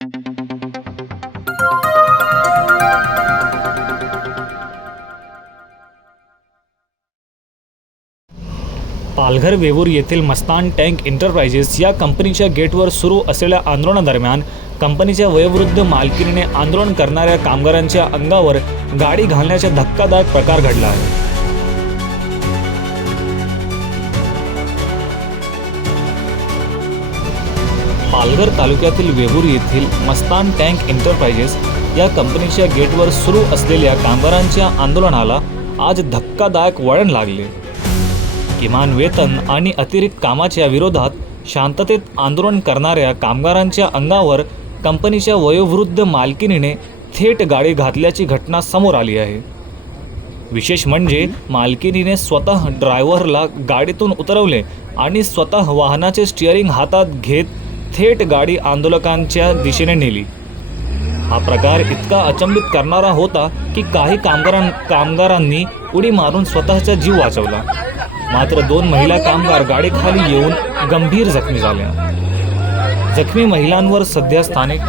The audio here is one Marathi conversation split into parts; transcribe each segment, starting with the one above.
पालघर वेवूर येथील मस्तान टँक एंटरप्राइजेस या कंपनीच्या गेटवर सुरू असलेल्या आंदोलनादरम्यान कंपनीच्या वयोवृद्ध मालकीने आंदोलन करणाऱ्या कामगारांच्या अंगावर गाडी घालण्याचा धक्कादायक प्रकार घडला आहे. पालघर तालुक्यातील वेवूर येथील मस्तान टँक एंटरप्राइजेस या कंपनीच्या गेटवर सुरू असलेल्या कामगारांच्या आंदोलनाला आज धक्कादायक वळण लागले. किमान वेतन आणि अतिरिक्त कामाच्या विरोधात शांततेत आंदोलन करणाऱ्या कामगारांच्या अंगावर कंपनीच्या वयोवृद्ध मालकिनीने थेट गाडी घातल्याची घटना समोर आली आहे. विशेष म्हणजे मालकिनीने स्वतः ड्रायव्हरला गाडीतून उतरवले आणि स्वतः वाहनाचे स्टिअरिंग हातात घेत थेट गाडी आंदोलकांच्या दिशेने नेली. हा प्रकार इतका अचंबित करणारा होता की काही कामगारां कामगारांनी उडी मारून स्वतःचा जीव वाचवला. मात्र दोन महिला कामगार गाडीखाली येऊन गंभीर जखमी झाल्या. जखमी महिलांवर सध्या स्थानिक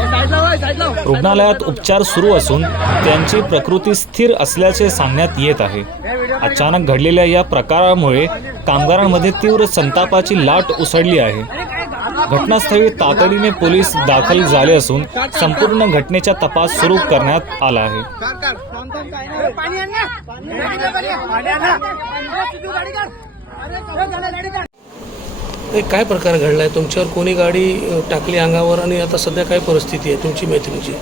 रुग्णालयात उपचार सुरू असून त्यांची प्रकृती स्थिर असल्याचे सांगण्यात येत आहे. अचानक घडलेल्या या प्रकारामुळे कामगारांमध्ये तीव्र संतापाची लाट उसळली आहे. घटनास्थळी तातडीने पोलीस दाखल झाले असून संपूर्ण घटनेचा तपास सुरू करण्यात आला आहे. काय प्रकार घडलाय? तुमच्यावर कोणी गाडी टाकली अंगावर आणि आता सध्या काय परिस्थिती आहे? तुमची मैत्रिणीची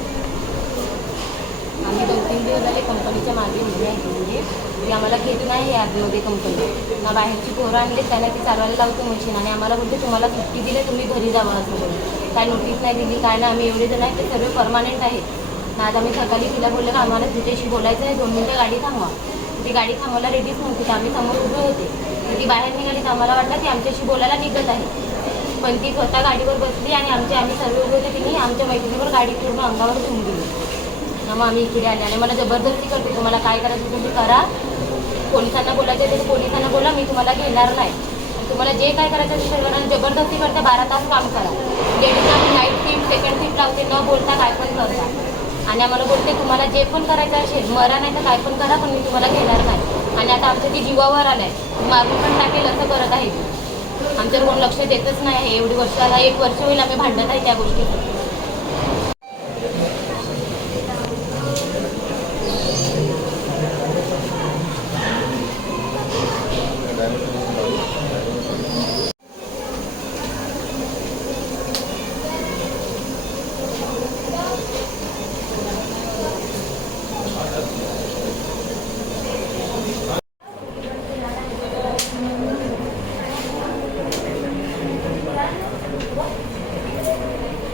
आम्ही दोन तीन दिवस झाले कंपनीच्या मागे उभी आहे म्हणजे ती आम्हाला घेत नाही आहे ॲपमध्ये कंपनी ना बाहेरची पोरं आणले त्यांना ती चालवायला लावतो मशीन आणि आम्हाला बोलते तुम्हाला सुट्टी दिली तुम्ही घरी जावा असं बोलून काय नोटीस नाही दिली काय ना आम्ही एवढे जण आहेत ते सर्व परमानंट आहेत. ना आज आम्ही सकाळी तिला बोललं का आम्हाला तिच्याशी बोलायचं आहे दोन मिनटं गाडी थांबवा. ती गाडी थांबवायला रेडीच नव्हती तर आम्ही समोर उभे होते. ती बाहेर निघाली तर आम्हाला वाटलं की आमच्याशी बोलायला निघत आहे. पण ती स्वतः गाडीवर बसली आणि आमचे आम्ही सर्व उभे होते तिने आमच्या मैत्रिणीवर गाडी पूर्ण अंगावर घेऊन दिली ना मग आम्ही इकडे आले आणि मला जबरदस्ती करते तुम्हाला काय करायचं तुम्ही करा. पोलिसांना बोलायचं आहे तर पोलिसांना बोला मी तुम्हाला घेणार नाही. तुम्हाला जे काय करायचं असेल ते करा आणि जबरदस्ती करते बारा तास काम करा. लेडीजला आम्ही नाईट शिफ्ट सेकंड शिफ्ट लावते न बोलता काय पण करता. आणि आम्हाला बोलते तुम्हाला जे पण करायचं असेल मरा नाही तर काय पण करा पण मी तुम्हाला घेणार नाही. आणि आता आमचं ती जीवावर आलंय. मारून पण टाकेल असं करत आहे. आमच्यावर कोण लक्ष देतच नाही आहे. एवढी वर्ष आता एक वर्ष होईल आम्ही भांडत आहे त्या गोष्टीसाठी わっ!